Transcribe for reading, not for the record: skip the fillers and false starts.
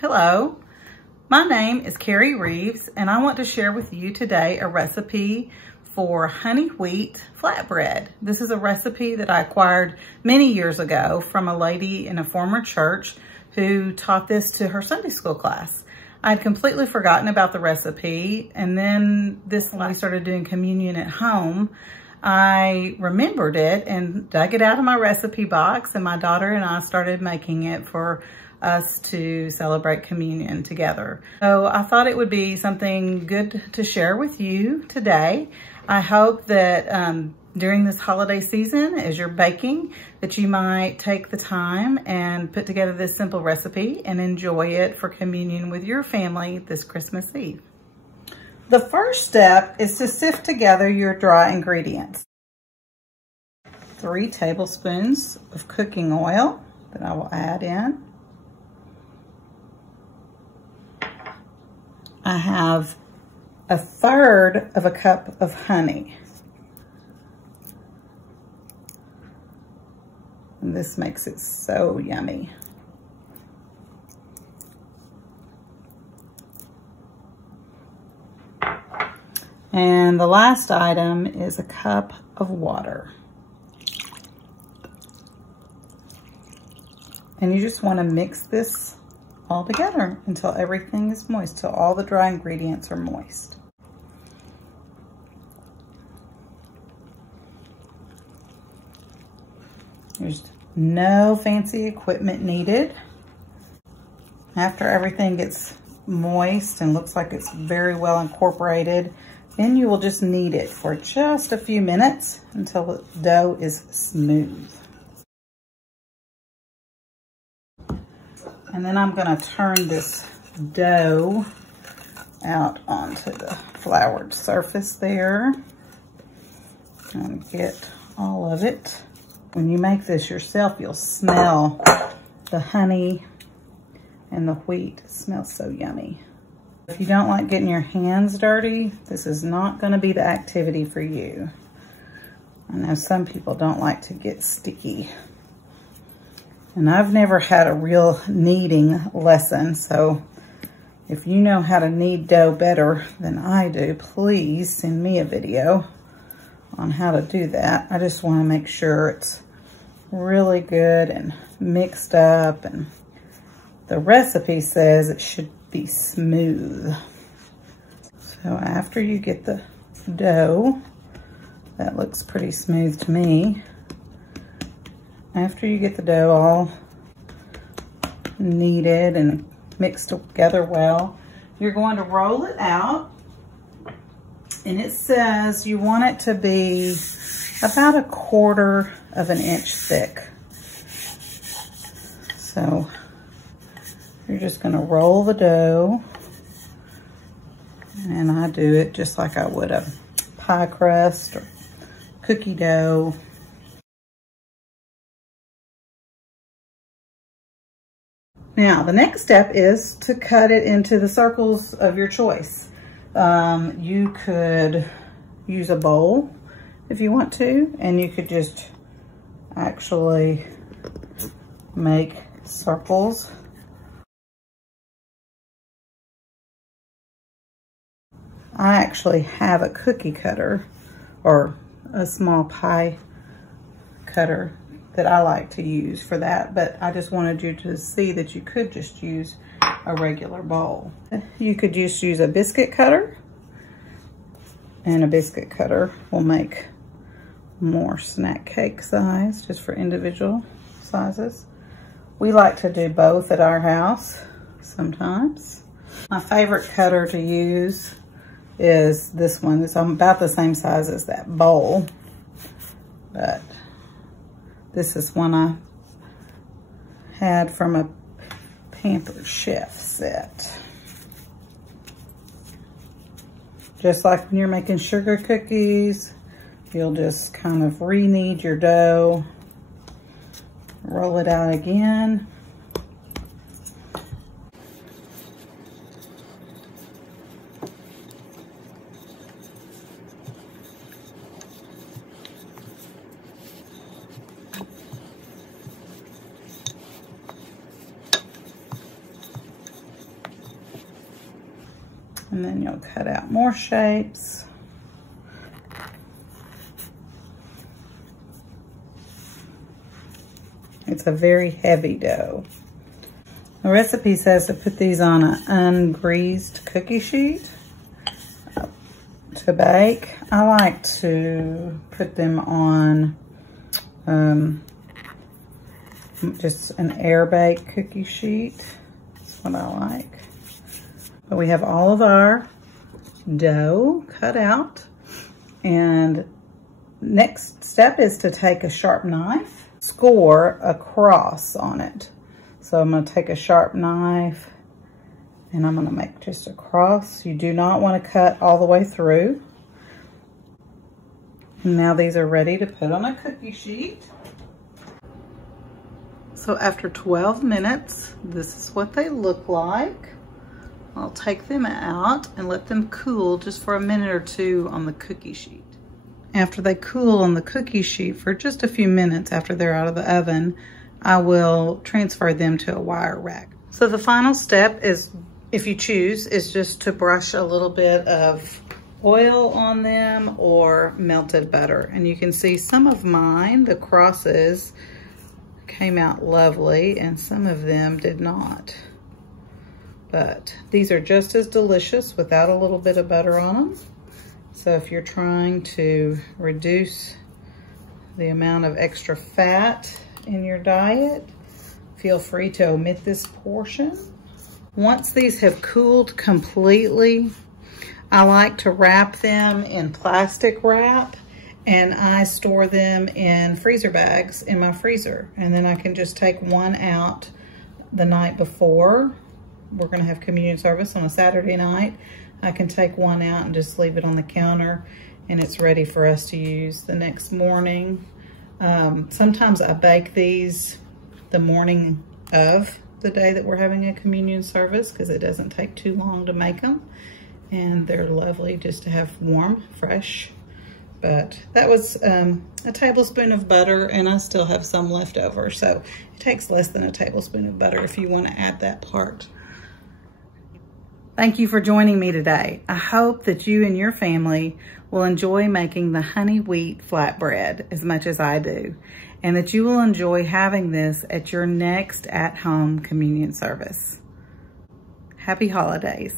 Hello, my name is Carrie Reeves and I want to share with you today a recipe for honey wheat flatbread. This is a recipe that I acquired many years ago from a lady in a former church who taught this to her Sunday school class. I'd completely forgotten about the recipe, and then when we started doing communion at home, I remembered it and dug it out of my recipe box, and my daughter and I started making it for us to celebrate communion together. So I thought it would be something good to share with you today. I hope that during this holiday season, as you're baking, that you might take the time and put together this simple recipe and enjoy it for communion with your family this Christmas Eve. The first step is to sift together your dry ingredients. 3 tablespoons of cooking oil that I will add in. I have 1/3 of a cup of honey. And this makes it so yummy. And the last item is a cup of water. And you just want to mix this all together until everything is moist, till all the dry ingredients are moist. There's no fancy equipment needed. After everything gets moist and looks like it's very well incorporated, then you will just knead it for just a few minutes until the dough is smooth. And then I'm gonna turn this dough out onto the floured surface there and get all of it. When you make this yourself, you'll smell the honey and the wheat. It smells so yummy. If you don't like getting your hands dirty, this is not gonna be the activity for you. I know some people don't like to get sticky. And I've never had a real kneading lesson, so if you know how to knead dough better than I do, please send me a video on how to do that. I just want to make sure it's really good and mixed up, and the recipe says it should be smooth. So after you get the dough, that looks pretty smooth to me. After you get the dough all kneaded and mixed together well, you're going to roll it out. And it says you want it to be about 1/4 of an inch thick. So you're just going to roll the dough. And I do it just like I would a pie crust or cookie dough. Now, the next step is to cut it into the circles of your choice. You could use a bowl if you want to, and you could just actually make circles. I actually have a cookie cutter or a small pie cutter that I like to use for that, but I just wanted you to see that you could just use a regular bowl. You could just use a biscuit cutter, and a biscuit cutter will make more snack cake size just for individual sizes. We like to do both at our house sometimes. My favorite cutter to use is this one. It's about the same size as that bowl, but this is one I had from a Pampered Chef set. Just like when you're making sugar cookies, you'll just kind of re-knead your dough, roll it out again. And then you'll cut out more shapes. It's a very heavy dough. The recipe says to put these on an ungreased cookie sheet to bake. I like to put them on just an air bake cookie sheet. That's what I like. But we have all of our dough cut out. And next step is to take a sharp knife, score a cross on it. So I'm going to take a sharp knife and I'm going to make just a cross. You do not want to cut all the way through. And now these are ready to put on a cookie sheet. So after 12 minutes, this is what they look like. I'll take them out and let them cool just for a minute or two on the cookie sheet. After they cool on the cookie sheet for just a few minutes after they're out of the oven, I will transfer them to a wire rack. So the final step is, if you choose, is just to brush a little bit of oil on them or melted butter. And you can see some of mine, the crosses, came out lovely and some of them did not. But these are just as delicious without a little bit of butter on them. So if you're trying to reduce the amount of extra fat in your diet, feel free to omit this portion. Once these have cooled completely, I like to wrap them in plastic wrap and I store them in freezer bags in my freezer. And then I can just take one out the night before. We're gonna have communion service on a Saturday night. I can take one out and just leave it on the counter and it's ready for us to use the next morning. Sometimes I bake these the morning of the day that we're having a communion service because it doesn't take too long to make them. And they're lovely just to have warm, fresh. But that was a tablespoon of butter and I still have some left over. So it takes less than a tablespoon of butter if you want to add that part. Thank you for joining me today. I hope that you and your family will enjoy making the honey wheat flatbread as much as I do, and that you will enjoy having this at your next at-home communion service. Happy holidays.